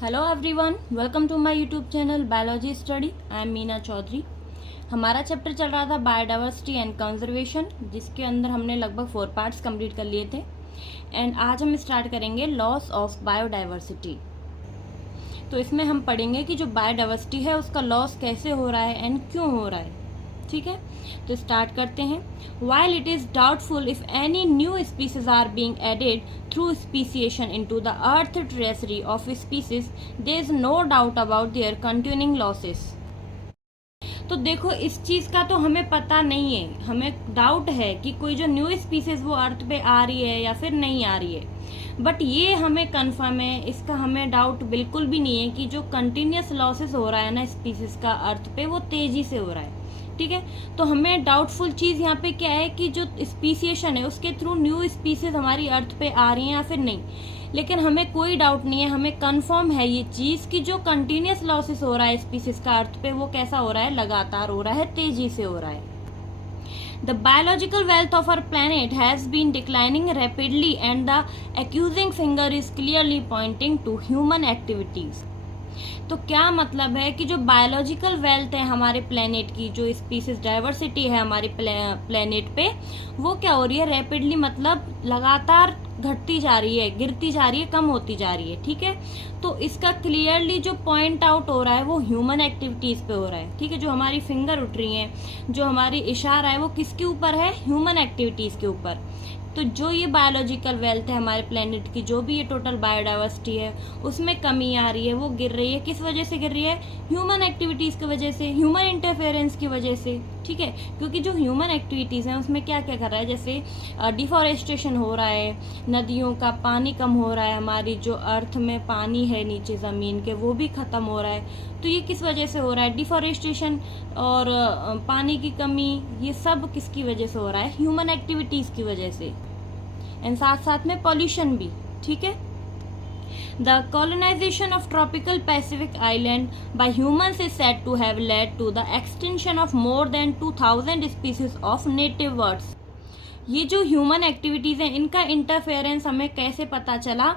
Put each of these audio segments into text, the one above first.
Hello everyone, welcome to my YouTube channel biology study. I am Meena Chaudhary. हमारा chapter चल रहा था बायोडाइवर्सिटी एंड कंजर्वेशन, जिसके अंदर हमने लगभग 4 पार्ट्स कंप्लीट कर लिए थे। एंड आज हम स्टार्ट करेंगे लॉस ऑफ बायोडाइवर्सिटी। तो इसमें हम पढ़ेंगे कि जो बायोडाइवर्सिटी है उसका लॉस कैसे हो रहा है एंड क्यों हो रहा है। ठीक है, तो स्टार्ट करते हैं। While it is doubtful if any new species are being added through speciation into the earth tracery of species, there is no doubt about their continuing losses. तो देखो, इस चीज़ का तो हमें पता नहीं है, हमें डाउट है कि कोई जो न्यू स्पीसीज वो अर्थ पे आ रही है या फिर नहीं आ रही है। बट ये हमें कंफर्म है, इसका हमें डाउट बिल्कुल भी नहीं है कि जो कंटिन्यूस लॉसेस हो रहा है ना स्पीसीज का अर्थ पे, वो तेजी से हो रहा है। ठीक है, तो हमें डाउटफुल चीज़ यहाँ पे क्या है कि जो स्पीसिएशन है उसके थ्रू न्यू स्पीसीज हमारी अर्थ पे आ रही हैं या फिर नहीं। लेकिन हमें कोई डाउट नहीं है, हमें कंफर्म है ये चीज़ कि जो कंटिन्यूस लॉसेस हो रहा है स्पीसीज का अर्थ पे, वो कैसा हो रहा है, लगातार हो रहा है, तेजी से हो रहा है। The biological wealth of our planet has been declining rapidly and the accusing finger is clearly pointing to human activities. तो क्या मतलब है कि जो बायोलॉजिकल वेल्थ है हमारे प्लेनेट की, जो स्पीसीज डाइवर्सिटी है हमारे प्लेनेट पे, वो क्या हो रही है, रैपिडली मतलब लगातार घटती जा रही है, गिरती जा रही है, कम होती जा रही है। ठीक है, तो इसका क्लियरली जो पॉइंट आउट हो रहा है वो ह्यूमन एक्टिविटीज पे हो रहा है। ठीक है, जो हमारी फिंगर उठ रही है, जो हमारी इशारा है, वो किसके ऊपर है, ह्यूमन एक्टिविटीज के ऊपर। तो जो ये बायोलॉजिकल वेल्थ है हमारे प्लेनेट की, जो भी ये टोटल बायोडाइवर्सिटी है, उसमें कमी आ रही है, वो गिर रही है। किस वजह से गिर रही है, ह्यूमन एक्टिविटीज़ की वजह से, ह्यूमन इंटरफेरेंस की वजह से। ठीक है, क्योंकि जो ह्यूमन एक्टिविटीज़ हैं उसमें क्या क्या कर रहा है, जैसे डिफॉरेस्टेशन हो रहा है, नदियों का पानी कम हो रहा है, हमारी जो अर्थ में पानी है नीचे ज़मीन के, वो भी ख़त्म हो रहा है। तो ये किस वजह से हो रहा है, डिफॉरेस्टेशन और पानी की कमी, ये सब किसकी वजह से हो रहा है, ह्यूमन एक्टिविटीज़ की वजह से। एंड साथ साथ में पॉल्यूशन भी। ठीक है, The colonization of tropical Pacific island by humans is said to have led to the extinction of more than 2000 species of native birds. ये जो ह्यूमन एक्टिविटीज़ हैं इनका इंटरफेरेंस हमें कैसे पता चला,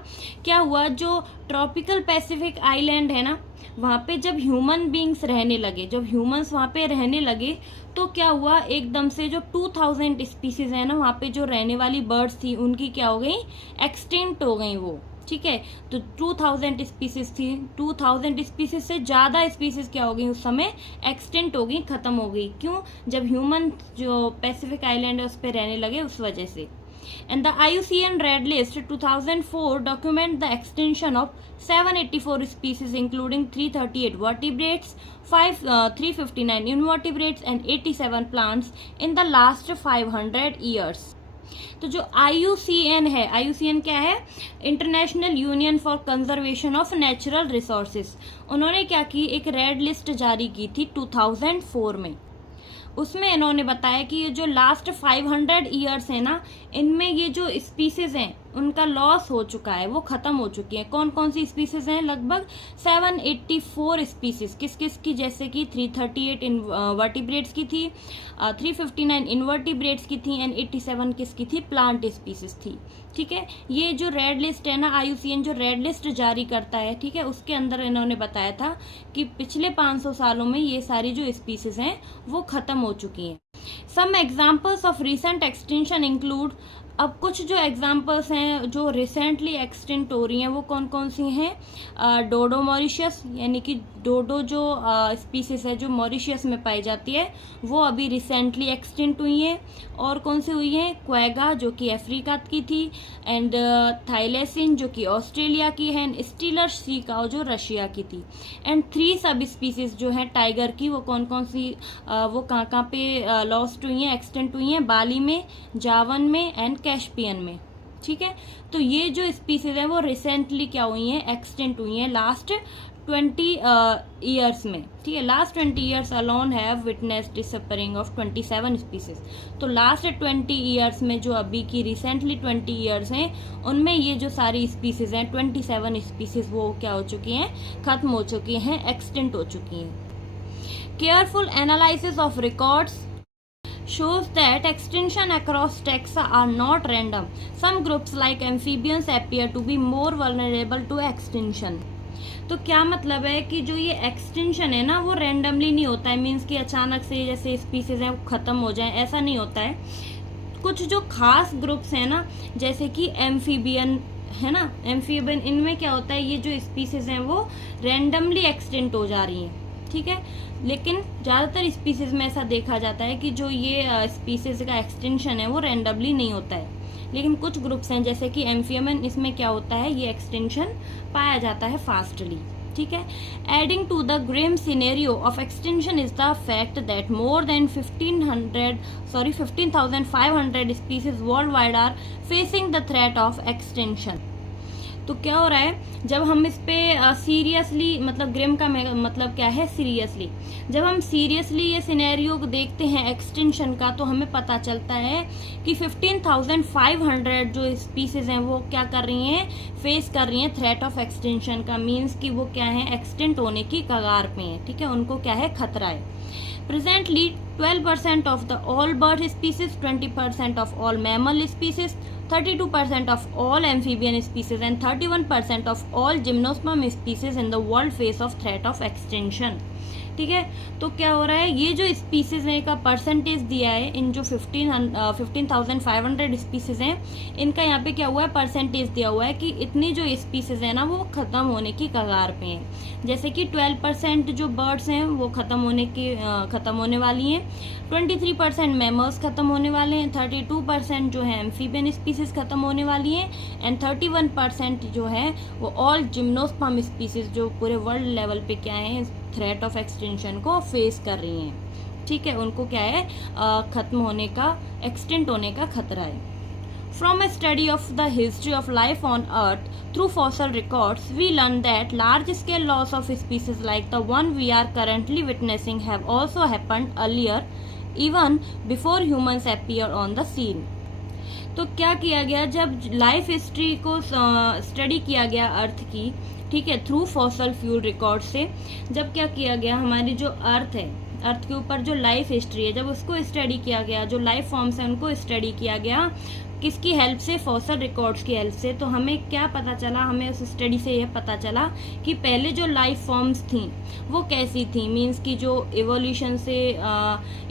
क्या हुआ, जो ट्रॉपिकल पैसिफिक आइलैंड है ना, वहाँ पे जब ह्यूमन बींग्स रहने लगे, जब ह्यूमंस वहाँ पे रहने लगे, तो क्या हुआ, एकदम से जो 2000 स्पीसीज है ना वहाँ पे जो रहने वाली बर्ड्स थी, उनकी क्या हो गई, एक्सटिंक्ट हो गई वो। ठीक है, तो 2000 स्पीसीज थी, 2000 स्पीसीज से ज़्यादा स्पीसीज क्या हो गई उस समय, एक्सटेंट हो गई, खत्म हो गई। क्यों, जब ह्यूमन जो पैसिफिक आइलैंड है उस पर रहने लगे, उस वजह से। And the IUCN Red List 2004 document the extinction of 784 species including 338 vertebrates, 359 invertebrates and 87 plants in the last 500 years. तो जो IUCN है, IUCN क्या है, international union for conservation of natural resources, उन्होंने क्या की, एक रेड लिस्ट जारी की थी 2004 में। उसमें इन्होंने बताया कि ये जो लास्ट 500 ईयर्स है ना, इनमें ये जो स्पीसीज हैं उनका लॉस हो चुका है, वो खत्म हो चुकी है। कौन कौन सी स्पीसीज हैं, लगभग 784 स्पीसीज, किस किस की, जैसे कि 338 वर्टिब्रेट्स की थी, 359 इनवर्टिब्रेट्स की थी एंड 87 किसकी थी, प्लांट स्पीसीज थी। ठीक है, ये जो रेड लिस्ट है ना, IUCN जो रेड लिस्ट जारी करता है, ठीक है, उसके अंदर इन्होंने बताया था कि पिछले 500 सालों में ये सारी जो स्पीसीज हैं वो खत्म हो चुकी हैं। Some examples of recent extinction include, अब कुछ जो एग्जाम्पल्स हैं जो रिसेंटली एक्सटिंक्ट हो रही हैं वो कौन कौन सी हैं, डोडो मॉरिशियस, यानी कि डोडो जो स्पीसीज है जो मॉरिशियस में पाई जाती है, वो अभी रिसेंटली एक्सटिंक्ट हुई है। और कौन सी हुई है, क्वेगा जो कि अफ्रीका की थी, एंड थाइलेसिन जो कि ऑस्ट्रेलिया की है, एंड स्टीलर सी काउ जो रशिया की थी। एंड 3 सब स्पीसीज जो है टाइगर की, वो कौन कौन सी, वो कहाँ कहाँ पे लॉस्ट हुई हैं, एक्सटेंट हुई हैं, बाली में, जावन में एंड कैस्पियन में। ठीक है, तो ये जो स्पीसीज है वो रिसेंटली क्या हुई हैं, एक्सटेंट हुई हैं लास्ट 20 ईयर्स में। ठीक है, last 20 years alone have witnessed disappearing of 27 species. तो लास्ट 20 ईयर्स में, जो अभी की रिसेंटली 20 ईयर्स हैं, उनमें ये जो सारी स्पीसीज हैं 27 स्पीसीज वो क्या हो चुकी हैं, खत्म हो चुकी हैं, एक्सटेंट हो चुकी हैं। Careful analysis of records shows that extinction across taxa are not random. Some groups like amphibians appear to be more vulnerable to extinction. तो क्या मतलब है कि जो ये एक्सटेंशन है ना वो रैंडमली नहीं होता है, मीन्स कि अचानक से जैसे स्पीसीज हैं वो ख़त्म हो जाए, ऐसा नहीं होता है। कुछ जो खास ग्रुप्स हैं ना, जैसे कि एम्फीबियन है ना, एम्फीबियन, इनमें क्या होता है, ये जो स्पीसीज हैं वो रैंडमली एक्सटेंट हो जा रही हैं, ठीक है। लेकिन ज़्यादातर स्पीसीज में ऐसा देखा जाता है कि जो ये स्पीसीज का एक्सटेंशन है वो रैंडमली नहीं होता है। लेकिन कुछ ग्रुप्स हैं जैसे कि एम्फीबियन, इसमें क्या होता है, ये एक्सटेंशन पाया जाता है फास्टली, ठीक है। Adding to the grim scenario of extension is the fact that more than 15,500 species world wide are facing the threat of extension. तो क्या हो रहा है, जब हम इस पे सीरियसली, मतलब ग्रिम का मतलब क्या है, सीरियसली, जब हम सीरियसली ये सिनेरियो को देखते हैं एक्सटेंशन का, तो हमें पता चलता है कि 15,500 जो स्पीसीज हैं वो क्या कर रही हैं, फेस कर रही हैं थ्रेट ऑफ एक्सटेंशन का। मीन्स कि वो क्या है, एक्सटेंट होने की कगार पे हैं, ठीक है, उनको क्या है, खतरा है। Presently, 12% of the all bird species, 20% of all mammal species, 32% of all amphibian species and 31% of all gymnosperm species in the world face of threat of extinction. ठीक है, तो क्या हो रहा है, ये जो स्पीसीज हैं का परसेंटेज दिया है, इन जो 15,500 स्पीसीज हैं, इनका यहाँ पे क्या हुआ है, परसेंटेज दिया हुआ है कि इतनी जो स्पीसीज है ना वो ख़त्म होने की कगार पे हैं। जैसे कि 12% जो बर्ड्स हैं वो ख़त्म होने वाली हैं, 23% मैमल्स ख़त्म होने वाले हैं, 32% जो है एम्फीबियन स्पीसीज ख़त्म होने वाली हैं, एंड 31% जो है वो ऑल जिम्नोस्पर्म स्पीसीज जो पूरे वर्ल्ड लेवल पे क्या है, थ्रेट ऑफ एक्सटेंशन को फेस कर रही हैं, ठीक है, उनको क्या है, खत्म होने का, एक्सटेंट होने का खतरा है। From a study of the history of life on Earth through fossil records, we learn that large-scale loss of species like the one we are currently witnessing have also happened earlier, even before humans appear on the scene. तो क्या किया गया, जब life history को study किया गया अर्थ की, ठीक है, थ्रू फॉसल फ्यूल रिकॉर्ड से, जब क्या किया गया, हमारी जो अर्थ है, अर्थ के ऊपर जो लाइफ हिस्ट्री है, जब उसको स्टडी किया गया, जो लाइफ फॉर्म्स हैं उनको स्टडी किया गया, किसकी हेल्प से, फॉसल रिकॉर्ड्स की हेल्प से। तो हमें क्या पता चला, हमें उस स्टडी से यह पता चला कि पहले जो लाइफ फॉर्म्स थी वो कैसी थी, मींस कि जो एवोल्यूशन से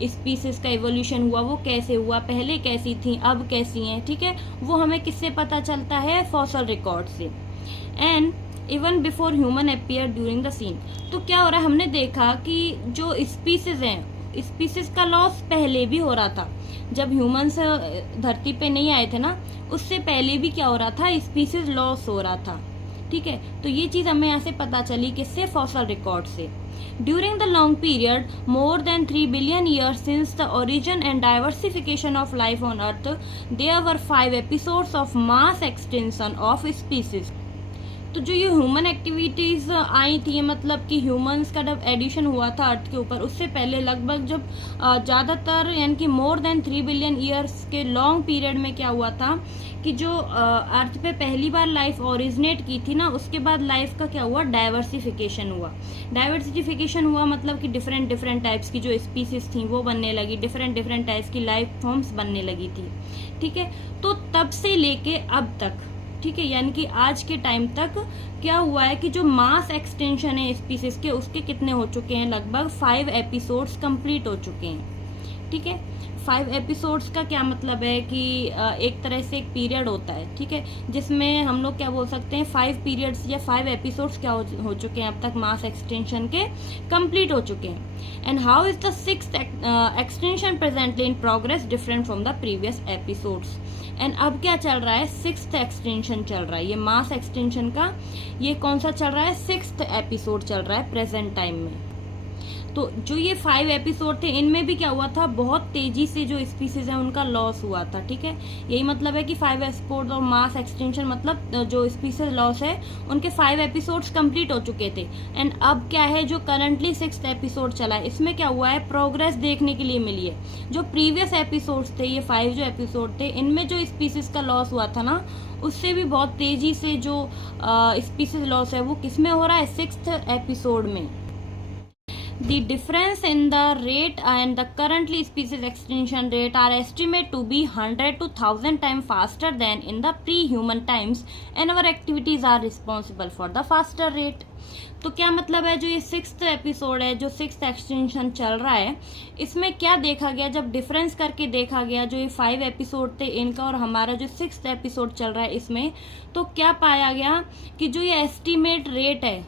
स्पीसीज का एवोल्यूशन हुआ वो कैसे हुआ, पहले कैसी थी, अब कैसी हैं, ठीक है, वो हमें किससे पता चलता है, फॉसल रिकॉर्ड से। And even before human appear during the scene. तो क्या हो रहा है, हमने देखा कि जो स्पीसीज हैं, स्पीसीज का लॉस पहले भी हो रहा था, जब ह्यूमंस धरती पे नहीं आए थे ना, उससे पहले भी क्या हो रहा था, स्पीसीज लॉस हो रहा था, ठीक है। तो ये चीज हमें यहाँ से पता चली, किससे, फॉसल रिकॉर्ड से। During the long period more than 3 billion years since the origin and diversification of life on earth, there were 5 episodes of mass extension of species. तो जो ये ह्यूमन एक्टिविटीज आई थी, मतलब कि ह्यूमंस का जब addition हुआ था अर्थ के ऊपर, उससे पहले लगभग जब ज़्यादातर यानी कि मोर देन 3 बिलियन ईयर्स के लॉन्ग पीरियड में क्या हुआ था कि जो अर्थ पे पहली बार लाइफ ओरिजिनेट की थी ना, उसके बाद लाइफ का क्या हुआ, डाइवर्सिफिकेशन हुआ। डाइवर्सिफिकेशन हुआ मतलब कि डिफरेंट टाइप्स की जो स्पीसीज थी वो बनने लगी, डिफरेंट टाइप्स की लाइफ फॉर्म्स बनने लगी थी, ठीक है। तो तब से लेके अब तक, ठीक है, यानी कि आज के टाइम तक क्या हुआ है कि जो मास एक्सटेंशन है स्पीसीज के, उसके कितने हो चुके हैं, लगभग 5 एपिसोड्स कंप्लीट हो चुके हैं, ठीक है। 5 एपिसोड्स का क्या मतलब है कि एक तरह से एक पीरियड होता है, ठीक है, जिसमें हम लोग क्या बोल सकते हैं, 5 पीरियड्स या 5 एपिसोड्स क्या हो चुके हैं अब तक, मास एक्सटेंशन के कंप्लीट हो चुके हैं। And how is the 6th extension presently in progress different from the previous episodes. And अब क्या चल रहा है, 6th एक्सटेंशन चल रहा है, ये मास एक्सटेंशन का ये कौन सा चल रहा है, 6th एपिसोड चल रहा है प्रेजेंट टाइम में। तो जो ये 5 एपिसोड थे, इनमें भी क्या हुआ था, बहुत तेजी से जो स्पीसीज है उनका लॉस हुआ था, ठीक है। यही मतलब है कि 5 एपिसोड और मास एक्सटेंशन, मतलब जो स्पीसीज लॉस है उनके 5 एपिसोड्स कंप्लीट हो चुके थे। एंड अब क्या है, जो करंटली 6th एपिसोड चला है, इसमें क्या हुआ है, प्रोग्रेस देखने के लिए मिली है। जो प्रीवियस एपिसोड्स थे, ये 5 जो एपिसोड थे, इनमें जो स्पीसीज का लॉस हुआ था ना, उससे भी बहुत तेजी से जो स्पीसीज लॉस है वो किसमें हो रहा है, 6th एपिसोड में। The difference in the rate and the currently species extinction rate are estimated to be 100 to 1000 times faster than in the pre-human times, and our activities are responsible for the faster rate. तो क्या मतलब है, जो ये 6th episode है, जो 6th extension चल रहा है, इसमें क्या देखा गया, जब डिफरेंस करके देखा गया जो ये 5 एपिसोड थे इनका और हमारा जो 6th एपिसोड चल रहा है इसमें, तो क्या पाया गया कि जो ये एस्टिमेट रेट है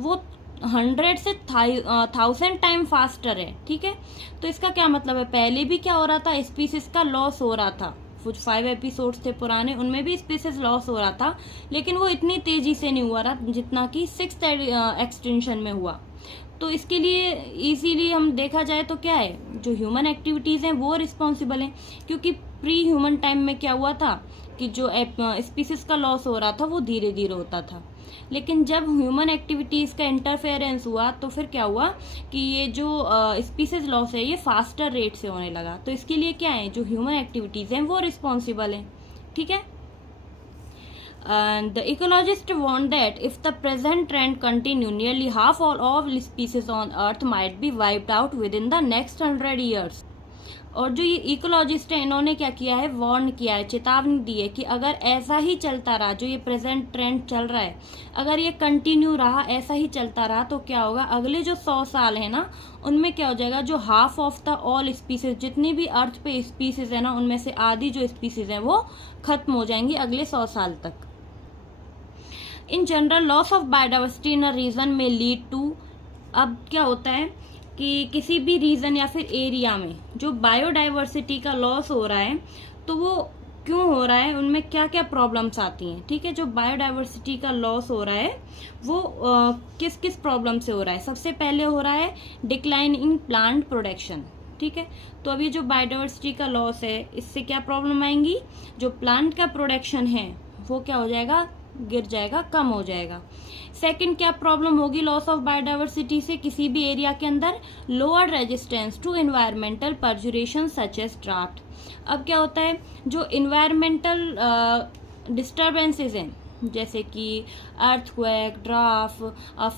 वो 100 से 1000 टाइम फास्टर है। ठीक है, तो इसका क्या मतलब है, पहले भी क्या हो रहा था, स्पीसीज का लॉस हो रहा था, कुछ 5 एपिसोड्स थे पुराने उनमें भी स्पीसीज लॉस हो रहा था, लेकिन वो इतनी तेजी से नहीं हुआ रहा जितना कि 6th एक्सटेंशन में हुआ। तो इसके लिए इसीलिए हम देखा जाए तो क्या है, जो ह्यूमन एक्टिविटीज़ हैं वो रिस्पॉन्सिबल हैं, क्योंकि प्री ह्यूमन टाइम में क्या हुआ था कि जो स्पीसीज का लॉस हो रहा था वो धीरे धीरे होता था, लेकिन जब ह्यूमन एक्टिविटीज़ का इंटरफेरेंस हुआ तो फिर क्या हुआ कि ये जो स्पीसीज लॉस है ये फास्टर रेट से होने लगा। तो इसके लिए क्या है, जो ह्यूमन एक्टिविटीज़ हैं वो रिस्पॉन्सिबल हैं। ठीक है, the ecologists warn that if the present trend continue, nearly half all species on earth might be wiped out within the next 100 years. और जो ये इकोलॉजिस्ट है इन्होंने क्या किया है, वार्न किया है, चेतावनी दी है कि अगर ऐसा ही चलता रहा, जो ये प्रेजेंट ट्रेंड चल रहा है, अगर ये कंटिन्यू रहा, ऐसा ही चलता रहा, तो क्या होगा, अगले जो 100 साल है ना उनमें क्या हो जाएगा, जो half of the all species, जितनी भी अर्थ पे स्पीसीज है ना उनमें से आधी जो स्पीसीज है वो खत्म हो जाएंगी अगले 100 साल तक। In general loss of biodiversity in a region में लीड टू, अब क्या होता है कि किसी भी रीजन या फिर एरिया में जो बायोडाइवर्सिटी का लॉस हो रहा है तो वो क्यों हो रहा है, उनमें क्या क्या प्रॉब्लम्स आती हैं। ठीक है, जो बायोडाइवर्सिटी का लॉस हो रहा है वो किस किस प्रॉब्लम से हो रहा है। सबसे पहले हो रहा है डिक्लाइन इन प्लांट प्रोडक्शन। ठीक है, तो अभी जो बायोडाइवर्सिटी का लॉस है इससे क्या प्रॉब्लम आएंगी, जो प्लांट का प्रोडक्शन है वो क्या हो जाएगा, गिर जाएगा, कम हो जाएगा। सेकंड क्या प्रॉब्लम होगी लॉस ऑफ बायोडाइवर्सिटी से किसी भी एरिया के अंदर, lower resistance to environmental perturbation such as drought. अब क्या होता है, जो एनवायरमेंटल डिस्टर्बेंसेस हैं जैसे कि अर्थक्वेक, ड्राफ्ट,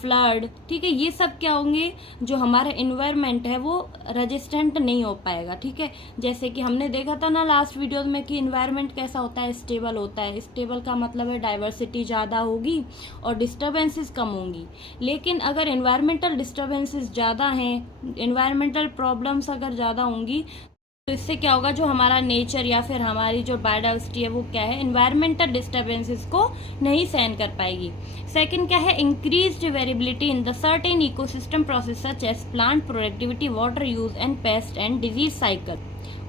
फ्लड, ठीक है, ये सब क्या होंगे, जो हमारा इन्वायरमेंट है वो रेजिस्टेंट नहीं हो पाएगा। ठीक है, जैसे कि हमने देखा था ना लास्ट वीडियो में कि इन्वायरमेंट कैसा होता है, स्टेबल होता है। स्टेबल का मतलब है डाइवर्सिटी ज़्यादा होगी और डिस्टर्बेंसेस कम होंगी। लेकिन अगर इन्वायरमेंटल डिस्टर्बेंसेस ज़्यादा हैं, इन्वायरमेंटल प्रॉब्लम्स अगर ज़्यादा होंगी, तो इससे क्या होगा, जो हमारा नेचर या फिर हमारी जो बायोडाइवर्सिटी है वो क्या है, इन्वायरमेंटल डिस्टर्बेंसेस को नहीं सहन कर पाएगी। सेकंड क्या है, increased variability in the certain ecosystem process such as plant productivity, water use and pest and disease cycle.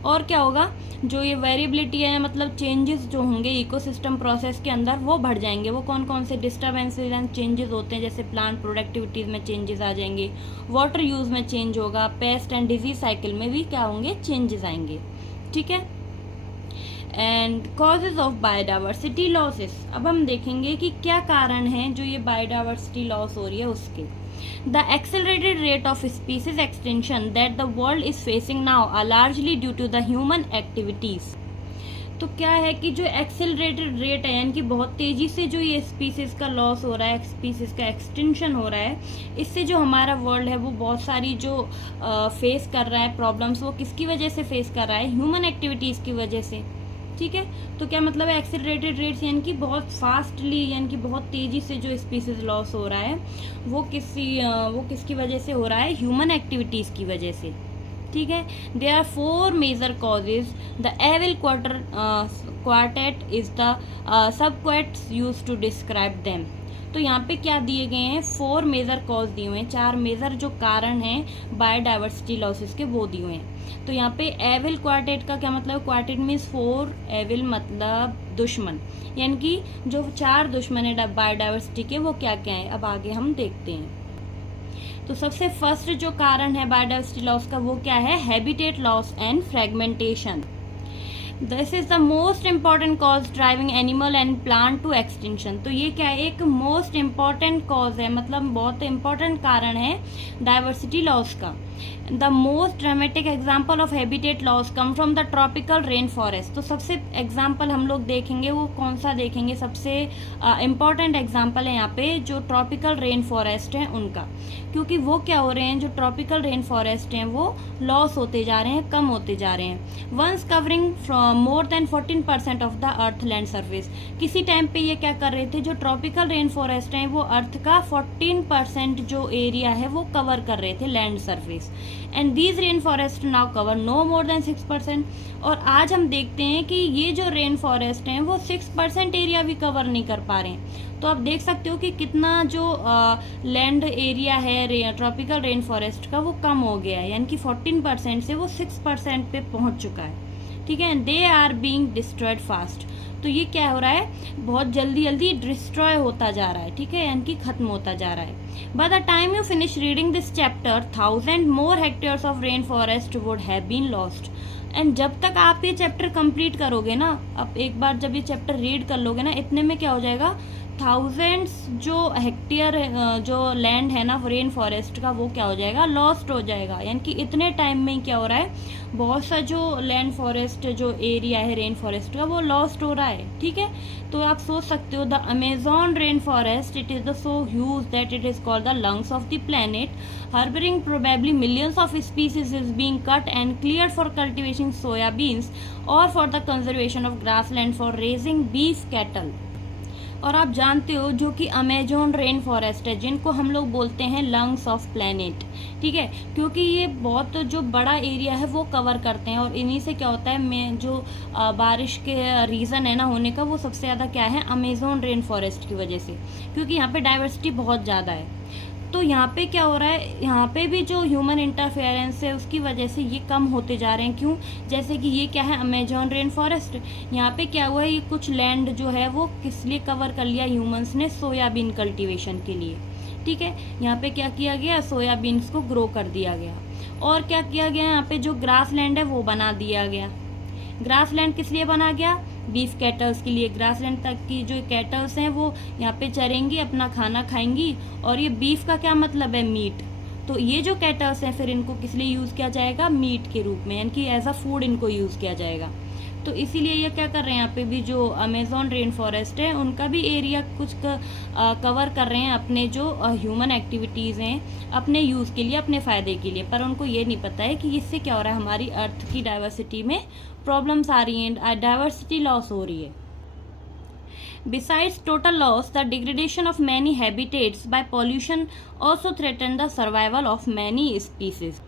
और क्या होगा, जो ये वेरिएबिलिटी है मतलब चेंजेस जो होंगे इकोसिस्टम प्रोसेस के अंदर वो बढ़ जाएंगे। वो कौन कौन से डिस्टर्बेंसेज एंड चेंजेस होते हैं, जैसे प्लांट प्रोडक्टिविटीज में चेंजेस आ जाएंगे, वाटर यूज में चेंज होगा, पेस्ट एंड डिजीज साइकिल में भी क्या होंगे, चेंजेस आएंगे। ठीक है, and causes of biodiversity losses. अब हम देखेंगे कि क्या कारण है जो ये बायोडाइवर्सिटी लॉस हो रही है उसके। The accelerated rate of species extinction that the world is facing now are largely due to the human activities. तो क्या है कि जो एक्सेलरेटेड रेट है यानी कि बहुत तेजी से जो ये स्पीसीज का लॉस हो रहा है, स्पीसीज का एक्सटेंशन हो रहा है, इससे जो हमारा वर्ल्ड है वो बहुत सारी जो फेस कर रहा है प्रॉब्लम्स, वो किसकी वजह से फेस कर रहा है, ह्यूमन एक्टिविटीज़ की वजह से। ठीक है, तो क्या मतलब है एक्सेलरेटेड रेट्स यानी कि बहुत फास्टली यानी कि बहुत तेजी से जो स्पीसीज लॉस हो रहा है वो किसकी वजह से हो रहा है, ह्यूमन एक्टिविटीज़ की वजह से। ठीक है, there are 4 major causes. The evil quartet is the sobriquet use to describe them. तो यहाँ पे क्या दिए गए हैं, 4 मेजर कॉज दिए हुए हैं, 4 मेजर जो कारण हैं बायोडाइवर्सिटी लॉसेस के वो दिए हुए हैं। तो यहाँ पे एविल क्वार्टेट का क्या मतलब, क्वार्टेट मीन्स 4, एविल मतलब दुश्मन, यानी कि जो 4 दुश्मन है बायोडाइवर्सिटी के वो क्या क्या है, अब आगे हम देखते हैं। तो सबसे फर्स्ट जो कारण है बायोडाइवर्सिटी लॉस का वो क्या है, habitat loss and fragmentation. This is the most important cause driving animal and plant to extinction. तो ये क्या है, एक मोस्ट इम्पॉर्टेंट कॉज है, मतलब बहुत इम्पॉर्टेंट कारण है डाइवर्सिटी लॉस का। The most dramatic example of habitat loss come from the tropical rain forest. तो सबसे एग्जाम्पल हम लोग देखेंगे वो कौन सा देखेंगे, सबसे इम्पॉर्टेंट एग्जाम्पल है यहाँ पे जो ट्रॉपिकल रेन फॉरेस्ट हैं उनका, क्योंकि वो क्या हो रहे हैं, जो ट्रॉपिकल रेन फॉरेस्ट हैं वो लॉस होते जा रहे हैं, कम होते जा रहे हैं। Once covering from more than 14% of the earth land surface. किसी टाइम पे ये क्या कर रहे थे, जो ट्रॉपिकल रेन फॉरेस्ट हैं वो अर्थ का 14% जो एरिया है वो कवर कर रहे थे land surface, and these rain forest now cover no more than 6%। और आज हम देखते हैं कि ये जो रेन फॉरेस्ट हैं वो 6% एरिया भी कवर नहीं कर पा रहे हैं। तो आप देख सकते हो कि कितना जो लैंड एरिया है ट्रॉपिकल रेन फॉरेस्ट का वो कम हो गया है, यानी कि 14% से वो 6% पे पहुंच चुका है, ठीक है। They are being destroyed fast. तो ये क्या हो रहा है, बहुत जल्दी जल्दी डिस्ट्रॉय होता जा रहा है, ठीक है, यानी कि खत्म होता जा रहा है। By the time you finish reading this chapter 1000 more hectares of rain forest would have been lost. And जब तक आप ये चैप्टर कंप्लीट करोगे ना, अब एक बार जब ये चैप्टर रीड कर लोगे ना, इतने में क्या हो जाएगा, थाउजेंड्स जो हेक्टेयर जो लैंड है ना रेन फॉरेस्ट का वो क्या हो जाएगा, लॉस्ट हो जाएगा। यानी कि इतने टाइम में क्या हो रहा है, बहुत सा जो लैंड फॉरेस्ट जो एरिया है रेन फॉरेस्ट का वो लॉस्ट हो रहा है, ठीक है। तो आप सोच सकते हो the Amazon rain forest it is the so huge that it is called the lungs of the planet, harboring probably millions of species is being cut and cleared for cultivating soya beans or for the conservation of grassland for raising beef cattle। और आप जानते हो जो कि Amazon rain forest है, जिनको हम लोग बोलते हैं लंग्स ऑफ प्लैनेट, ठीक है, क्योंकि ये बहुत जो बड़ा एरिया है वो कवर करते हैं, और इन्हीं से क्या होता है, मैं जो बारिश के रीज़न है ना होने का वो सबसे ज़्यादा क्या है, अमेजोन रेन फॉरेस्ट की वजह से, क्योंकि यहाँ पे डाइवर्सिटी बहुत ज़्यादा है। तो यहाँ पे क्या हो रहा है, यहाँ पे भी जो ह्यूमन इंटरफेरेंस है उसकी वजह से ये कम होते जा रहे हैं। क्यों, जैसे कि ये क्या है, अमेजॉन रेन फॉरेस्ट, यहाँ पे क्या हुआ है, ये कुछ लैंड जो है वो किस लिए कवर कर लिया ह्यूमंस ने, सोयाबीन कल्टीवेशन के लिए, ठीक है। यहाँ पे क्या किया गया, सोयाबीन्स को ग्रो कर दिया गया। और क्या किया गया, यहाँ पे जो ग्रास लैंड है वो बना दिया गया। ग्रास लैंड किस लिए बना गया, बीफ कैटल्स के लिए। ग्रास लैंड तक की जो कैटल्स हैं वो यहाँ पे चरेंगी, अपना खाना खाएंगी, और ये बीफ का क्या मतलब है, मीट। तो ये जो कैटल्स हैं फिर इनको किस लिए यूज़ किया जाएगा, मीट के रूप में, यानी कि एज अ फूड इनको यूज़ किया जाएगा। तो इसीलिए ये क्या कर रहे हैं, यहाँ पे भी जो अमेजॉन रेन फॉरेस्ट है उनका भी एरिया कुछ कवर कर रहे हैं अपने जो ह्यूमन एक्टिविटीज़ हैं अपने यूज़ के लिए, अपने फ़ायदे के लिए, पर उनको ये नहीं पता है कि इससे क्या हो रहा है, हमारी अर्थ की डाइवर्सिटी में प्रॉब्लम्स आ रही हैं, डाइवर्सिटी लॉस हो रही है। Besides total loss, the degradation of many habitats by pollution also threaten the survival of many species।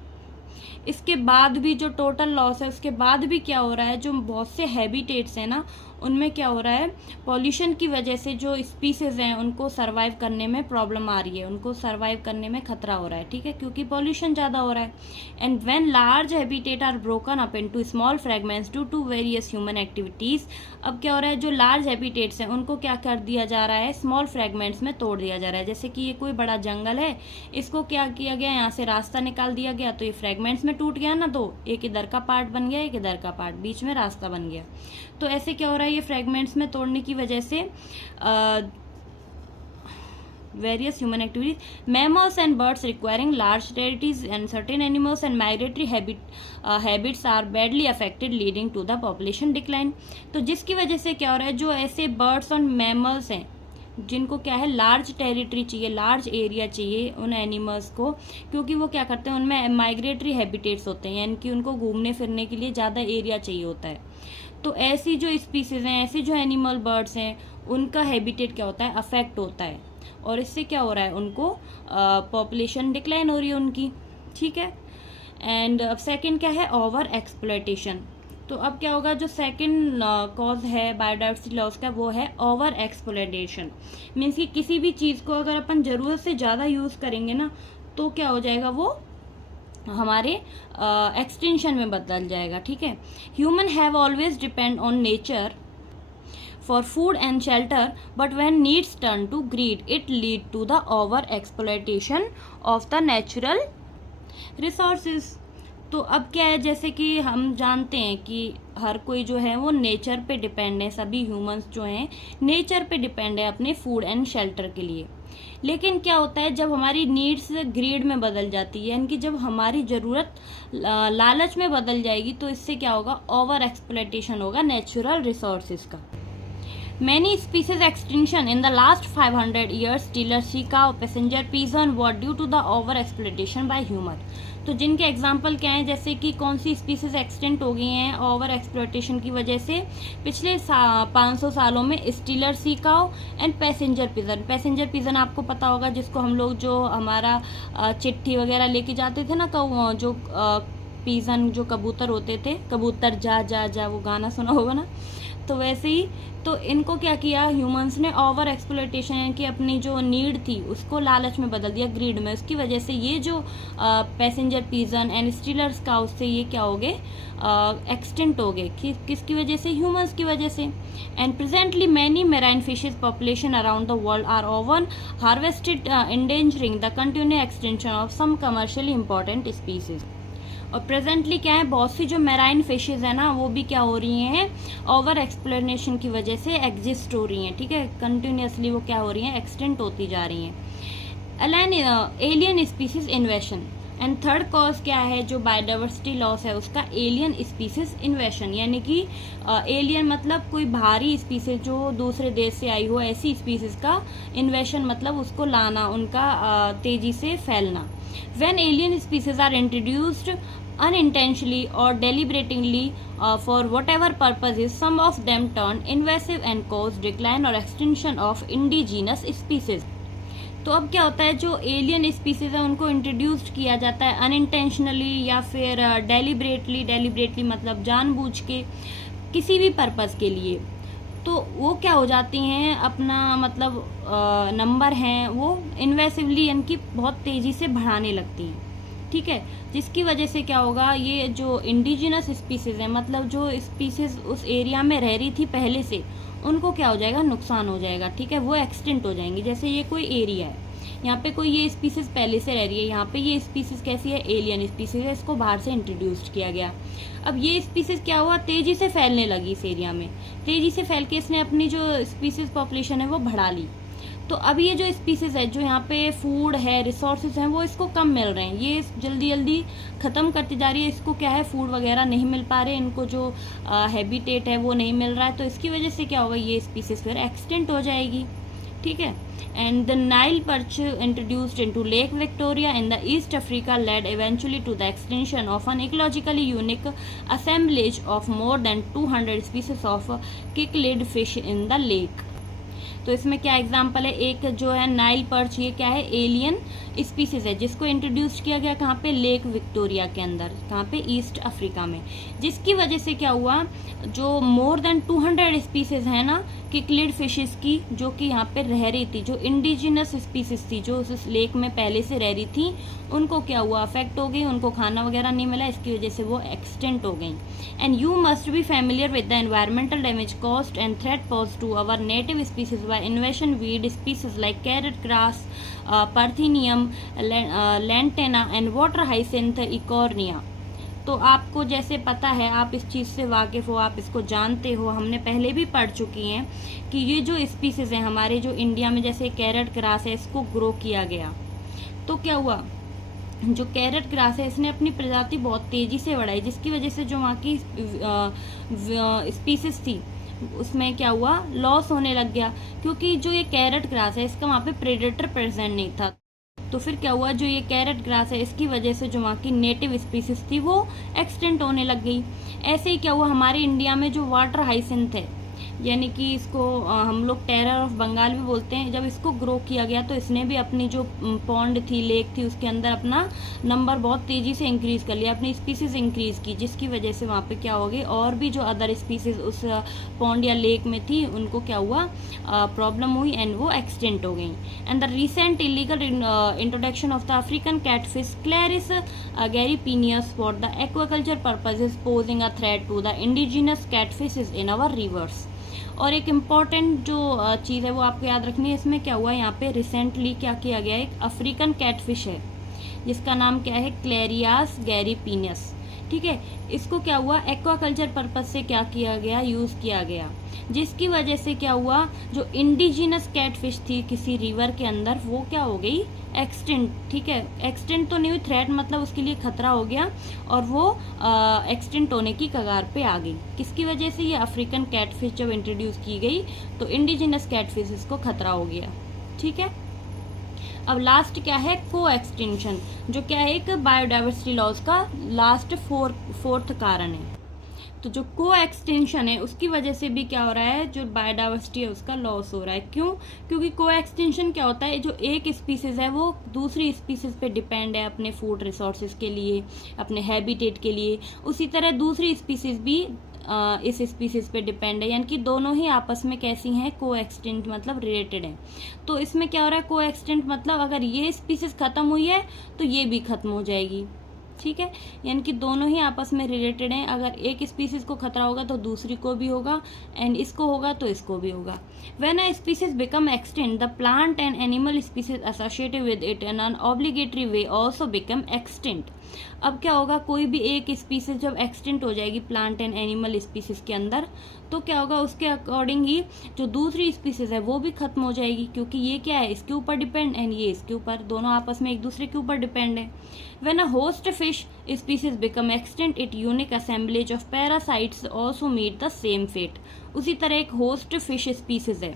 इसके बाद भी जो टोटल लॉस है उसके बाद भी क्या हो रहा है, जो बहुत से हैबिटेट्स हैं ना उनमें क्या हो रहा है, पॉल्यूशन की वजह से जो स्पीसीज हैं उनको सर्वाइव करने में प्रॉब्लम आ रही है, उनको सर्वाइव करने में खतरा हो रहा है, ठीक है, क्योंकि पॉल्यूशन ज़्यादा हो रहा है। And when large habitat are broken up into small fragments due to various human activities. अब क्या हो रहा है, जो लार्ज हैबिटेट्स हैं उनको क्या कर दिया जा रहा है, स्मॉल फ्रेगमेंट्स में तोड़ दिया जा रहा है। जैसे कि ये कोई बड़ा जंगल है, इसको क्या किया गया, यहाँ से रास्ता निकाल दिया गया, तो ये फ्रेगमेंट्स में टूट गया ना, तो एक इधर का पार्ट बन गया, एक इधर का पार्ट, बीच में रास्ता बन गया। तो ऐसे क्या हो रहा है, ये फ्रेगमेंट्स में तोड़ने की वजह से various human activities, mammals and birds requiring large territories and certain animals and migratory habits are badly affected leading to the population decline। तो जिसकी वजह से क्या हो रहा है, जो ऐसे बर्ड्स और मैमल्स हैं जिनको क्या है, लार्ज टेरिटरी चाहिए, लार्ज एरिया चाहिए उन एनिमल्स को, क्योंकि वो क्या करते हैं, उनमें माइग्रेटरी हैबिटेट्स होते हैं, यानी कि उनको घूमने फिरने के लिए ज़्यादा एरिया चाहिए होता है। तो ऐसी जो स्पीसीज हैं, ऐसे जो एनिमल बर्ड्स हैं, उनका हैबिटेट क्या होता है, अफेक्ट होता है, और इससे क्या हो रहा है, उनको पॉपुलेशन डिक्लाइन हो रही है उनकी, ठीक है। एंड अब सेकंड क्या है, ओवर एक्सप्लॉयटेशन। तो अब क्या होगा, जो सेकंड कॉज है बायोडाइवर्सिटी लॉस का वो है ओवर एक्सप्लॉयटेशन। मीन्स कि किसी भी चीज़ को अगर अपन ज़रूरत से ज़्यादा यूज़ करेंगे ना तो क्या हो जाएगा, वो हमारे एक्सटेंशन में बदल जाएगा, ठीक है। Human have always depend on nature for food and shelter, but when needs turn to greed, it lead to the over exploitation of the natural resources। तो अब क्या है, जैसे कि हम जानते हैं कि हर कोई जो है वो नेचर पे डिपेंड है, सभी ह्यूमंस जो हैं नेचर पे डिपेंड है अपने फूड एंड शेल्टर के लिए। लेकिन क्या होता है, जब हमारी नीड्स ग्रीड में बदल जाती है, यानी कि जब हमारी ज़रूरत लालच में बदल जाएगी, तो इससे क्या होगा, ओवर एक्सप्लॉयटेशन होगा नेचुरल रिसोर्सेज का। Many species extinction in the last 500 years, Steller sea cow, passenger pigeon, were due to the over exploitation by human। तो जिनके एग्जाम्पल क्या हैं, जैसे कि कौन सी स्पीसीज एक्सटेंट हो गई हैं ओवर एक्सप्लॉयटेशन की वजह से पिछले 500 सालों में, stealer sea cow and passenger pigeon. Passenger pigeon आपको पता होगा, जिसको हम लोग जो हमारा चिट्ठी वगैरह लेके जाते थे ना, जो पिजन जो कबूतर होते थे, कबूतर जा जा जा, वो गाना सुना होगा ना, तो वैसे ही तो इनको क्या किया ह्यूमंस ने, ओवर एक्सप्लॉयटेशन, यानी कि अपनी जो नीड थी उसको लालच में बदल दिया, ग्रीड में। उसकी वजह से ये जो पैसेंजर पिजन एंड स्टीलर्स का, उससे ये क्या हो गए, एक्सटेंट हो गए। किसकी वजह से, ह्यूमंस की वजह से। And presently many marine fishes population around the world are overharvested, endangering the continue extension of some commercially important species. और प्रेजेंटली क्या है, बहुत सी जो मेराइन फिशेज है ना, वो भी क्या हो रही हैं, ओवर एक्सप्लोरेशन की वजह से एग्जिस्ट हो रही हैं, ठीक है, कंटिन्यूसली वो क्या हो रही हैं, एक्सटेंट होती जा रही हैं। Alien species इन्वेशन। And third cause क्या है, जो बायोडाइवर्सिटी लॉस है उसका, एलियन स्पीसीज इन्वेशन, यानी कि एलियन मतलब कोई बाहरी स्पीसीज जो दूसरे देश से आई हो, ऐसी स्पीसीज का इन्वेशन मतलब उसको लाना, उनका तेजी से फैलना। When alien species are introduced unintentionally or deliberatingly for whatever purposes, some of them turn invasive and cause decline or extinction of indigenous species। तो अब क्या होता है, जो एलियन स्पीसीज है उनको इंट्रोड्यूस्ड किया जाता है अनइंटेंशनली या फिर डेलिबरेटली मतलब जानबूझ के, किसी भी पर्पस के लिए, तो वो क्या हो जाती हैं, अपना मतलब नंबर हैं वो इन्वेसिवली, यानी कि बहुत तेज़ी से बढ़ाने लगती हैं, ठीक है। जिसकी वजह से क्या होगा, ये जो इंडिजिनस स्पीसीज़ हैं, मतलब जो स्पीसीज़ उस एरिया में रह रही थी पहले से, उनको क्या हो जाएगा, नुकसान हो जाएगा, ठीक है, वो एक्सटिंक्ट हो जाएंगी। जैसे ये कोई एरिया है, यहाँ पे कोई ये स्पीसीज पहले से रह रही है, यहाँ पे ये स्पीसीज कैसी है, एलियन स्पीसीज है, इसको बाहर से इंट्रोड्यूस किया गया। अब ये स्पीसीज क्या हुआ, तेजी से फैलने लगी इस एरिया में, तेजी से फैल के इसने अपनी जो स्पीसीज पॉपुलेशन है वो बढ़ा ली। तो अब ये जो स्पीसीज है, जो यहाँ पे फूड है, रिसोर्सेज हैं, वो इसको कम मिल रहे हैं, ये जल्दी जल्दी ख़त्म करती जा रही है, इसको क्या है, फूड वगैरह नहीं मिल पा रहे, इनको जो हैबिटेट है वो नहीं मिल रहा है, तो इसकी वजह से क्या होगा, ये स्पीसीज फिर एक्सटेंट हो जाएगी, ठीक है। And the Nile perch introduced into Lake Victoria in the East Africa led eventually to the extinction of an ecologically unique assemblage of more than 200 species of cichlid fish in the lake। तो इसमें क्या example है, एक जो है Nile perch, ये क्या है, एलियन स्पीसीज है, जिसको इंट्रोड्यूस किया गया कहाँ पे, लेक विक्टोरिया के अंदर, कहाँ पे, ईस्ट अफ्रीका में। जिसकी वजह से क्या हुआ, जो मोर देन 200 स्पीसीज है ना किक्लिड फिशेस की, जो कि यहाँ पे रह रही थी, जो इंडिजिनस स्पीसीज थी, जो उस लेक में पहले से रह रही थी, उनको क्या हुआ, अफेक्ट हो गई, उनको खाना वगैरह नहीं मिला, इसकी वजह से वो एक्सटेंट हो गई। And you must be familiar with the environmental damage cost and threat pose to our native species by invasion weed species like carrot grass, parthenium, lantana and water hyacinth eichhornia. तो आपको जैसे पता है, आप इस चीज़ से वाकिफ़ हो, आप इसको जानते हो, हमने पहले भी पढ़ चुकी हैं कि ये जो स्पीसीज़ हैं हमारे जो इंडिया में, जैसे कैरेट ग्रास है, इसको ग्रो किया गया, तो क्या हुआ, जो कैरेट ग्रास है इसने अपनी प्रजाति बहुत तेज़ी से बढ़ाई, जिसकी वजह से जो वहाँ की स्पीसीज़ थी उसमें क्या हुआ, लॉस होने लग गया, क्योंकि जो ये कैरेट ग्रास है इसका वहाँ पे प्रेडेटर प्रेजेंट नहीं था। तो फिर क्या हुआ, जो ये कैरेट ग्रास है इसकी वजह से जो वहाँ की नेटिव स्पीसीज थी वो एक्सटेंट होने लग गई। ऐसे ही क्या हुआ, हमारे इंडिया में जो वाटर हाइसिंथ है, यानी कि इसको हम लोग टेरर ऑफ बंगाल भी बोलते हैं, जब इसको ग्रो किया गया तो इसने भी अपनी जो पॉन्ड थी, लेक थी, उसके अंदर अपना नंबर बहुत तेज़ी से इंक्रीज़ कर लिया, अपनी स्पीसीज़ इंक्रीज़ की, जिसकी वजह से वहाँ पे क्या हो गई, और भी जो अदर स्पीसीज़ उस पॉन्ड या लेक में थी उनको क्या हुआ, प्रॉब्लम हुई एंड वो एक्सटेंट हो गई। And the recent illegal introduction of the African catfish Clarias gariepinus for the aquaculture purposes posing a threat to the indigenous catfishes in our rivers. और एक इम्पॉर्टेंट जो चीज़ है वो आपको याद रखनी है, इसमें क्या हुआ, यहाँ पे रिसेंटली क्या किया गया, एक अफ्रीकन कैटफिश है जिसका नाम क्या है, क्लेरियास गैरीपिनियस। ठीक है। इसको क्या हुआ, एक्वाकल्चर पर्पज से क्या किया गया, यूज़ किया गया, जिसकी वजह से क्या हुआ, जो इंडिजिनस कैटफिश थी किसी रिवर के अंदर, वो क्या हो गई, एक्सटेंट। ठीक है, एक्सटेंट तो नहीं हुई, थ्रेट मतलब उसके लिए खतरा हो गया, और वो एक्सटेंट होने की कगार पे आ गई। किसकी वजह से, ये अफ्रीकन कैटफिश जब इंट्रोड्यूस की गई तो इंडिजिनस कैटफिश इसको खतरा हो गया। ठीक है, अब लास्ट क्या है, को एक्सटेंशन, जो क्या है एक बायोडाइवर्सिटी लॉस का लास्ट फोर्थ कारण है। तो जो को एक्सटेंशन है उसकी वजह से भी क्या हो रहा है, जो बायोडाइवर्सिटी है उसका लॉस हो रहा है। क्यों, क्योंकि को एक्सटेंशन क्या होता है, जो एक स्पीसीज है वो दूसरी स्पीसीज पे डिपेंड है अपने फूड रिसोर्सेज के लिए, अपने हैबिटेट के लिए, उसी तरह दूसरी स्पीसीज भी इस स्पीसीज पे डिपेंड है, यानी कि दोनों ही आपस में कैसी हैं, को एक्सटेंट मतलब रिलेटेड है। तो इसमें क्या हो रहा है, को एक्सटेंट मतलब अगर ये स्पीसीज खत्म हुई है तो ये भी खत्म हो जाएगी। ठीक है, यानी कि दोनों ही आपस में रिलेटेड हैं, अगर एक स्पीसीज को खतरा होगा तो दूसरी को भी होगा, एंड इसको होगा तो इसको भी होगा। When a species become extinct, the plant and animal species associated with it in an obligatory way also become extinct. अब क्या होगा, कोई भी एक स्पीसीज जब एक्सटिंक्ट हो जाएगी प्लांट एंड एनिमल स्पीसीज के अंदर, तो क्या होगा, उसके अकॉर्डिंग ही जो दूसरी स्पीसीज है वो भी खत्म हो जाएगी, क्योंकि ये क्या है, इसके ऊपर डिपेंड, एंड ये इसके ऊपर, दोनों आपस में एक दूसरे के ऊपर डिपेंड है। When a host fish species become extinct, its unique assemblage of parasites also meet the same fate. उसी तरह एक होस्ट फिश स्पीसीज है,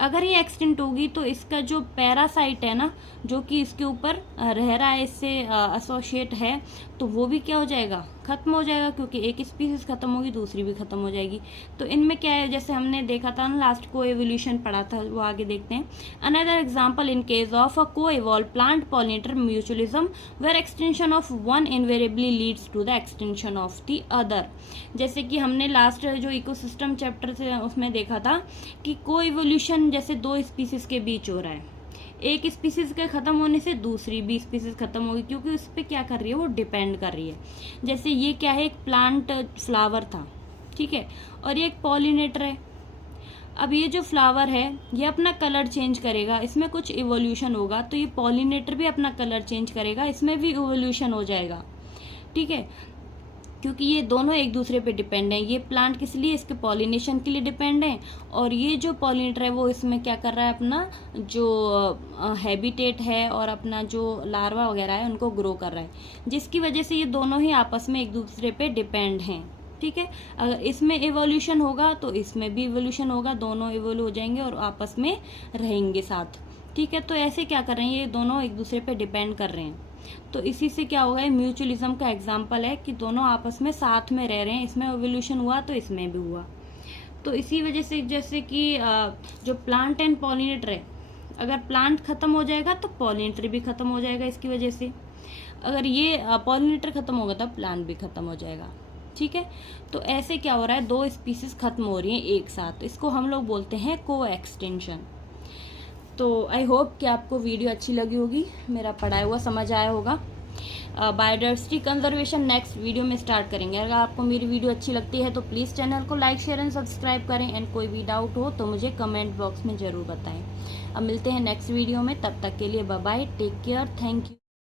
अगर ये एक्सटिंक्ट होगी तो इसका जो पैरासाइट है ना, जो कि इसके ऊपर रह रहा है, इससे एसोसिएट है, तो वो भी क्या हो जाएगा, खत्म हो जाएगा, क्योंकि एक स्पीसीज खत्म होगी दूसरी भी खत्म हो जाएगी। तो इनमें क्या है, जैसे हमने देखा था ना लास्ट को एवोल्यूशन पढ़ा था, वो आगे देखते हैं। Another example in case of a coevolved plant pollinator mutualism where extinction of one invariably leads to the extinction of the other. जैसे कि हमने लास्ट जो इकोसिस्टम चैप्टर से उसमें देखा था कि को इवोल्यूशन जैसे दो स्पीसीज के बीच हो रहा है, एक स्पीसीज के खत्म होने से दूसरी भी स्पीसीज खत्म होगी, क्योंकि उस पर क्या कर रही है, वो डिपेंड कर रही है। जैसे ये क्या है, एक प्लांट फ्लावर था, ठीक है, और ये एक पॉलिनेटर है। अब ये जो फ्लावर है ये अपना कलर चेंज करेगा, इसमें कुछ इवोल्यूशन होगा, तो ये पॉलिनेटर भी अपना कलर चेंज करेगा, इसमें भी इवोल्यूशन हो जाएगा। ठीक है, क्योंकि ये दोनों एक दूसरे पे डिपेंड हैं। ये प्लांट किस लिए, इसके पॉलिनेशन के लिए डिपेंड है, और ये जो पॉलिनेटर है वो इसमें क्या कर रहा है, अपना जो हैबिटेट है और अपना जो लार्वा वगैरह है उनको ग्रो कर रहा है, जिसकी वजह से ये दोनों ही आपस में एक दूसरे पे डिपेंड हैं। ठीक है, अगर इसमें इवोल्यूशन होगा तो इसमें भी इवोल्यूशन होगा, दोनों इवोल्व हो जाएंगे और आपस में रहेंगे साथ। ठीक है, तो ऐसे क्या कर रहे हैं, ये दोनों एक दूसरे पे डिपेंड कर रहे हैं। तो इसी से क्या होगा, म्यूचुअलिज्म का एग्जांपल है कि दोनों आपस में साथ में रह रहे हैं, इसमें इवोल्यूशन हुआ तो इसमें भी हुआ। तो इसी वजह से जैसे कि जो प्लांट एंड पॉलिनेटर है, अगर प्लांट खत्म हो जाएगा तो पॉलिनेटर भी खत्म हो जाएगा इसकी वजह से, अगर ये पॉलिनेटर खत्म होगा तो प्लांट भी खत्म हो जाएगा। ठीक है, तो ऐसे क्या हो रहा है, दो स्पीसीज खत्म हो रही हैं एक साथ, इसको हम लोग बोलते हैं को एक्सटेंशन। तो आई होप कि आपको वीडियो अच्छी लगी होगी, मेरा पढ़ाया हुआ समझ आया होगा। बायोडाइवर्सिटी कंजर्वेशन नेक्स्ट वीडियो में स्टार्ट करेंगे। अगर आपको मेरी वीडियो अच्छी लगती है तो प्लीज़ चैनल को लाइक शेयर एंड सब्सक्राइब करें, एंड कोई भी डाउट हो तो मुझे कमेंट बॉक्स में ज़रूर बताएं। अब मिलते हैं नेक्स्ट वीडियो में, तब तक के लिए bye bye, take care, thank you.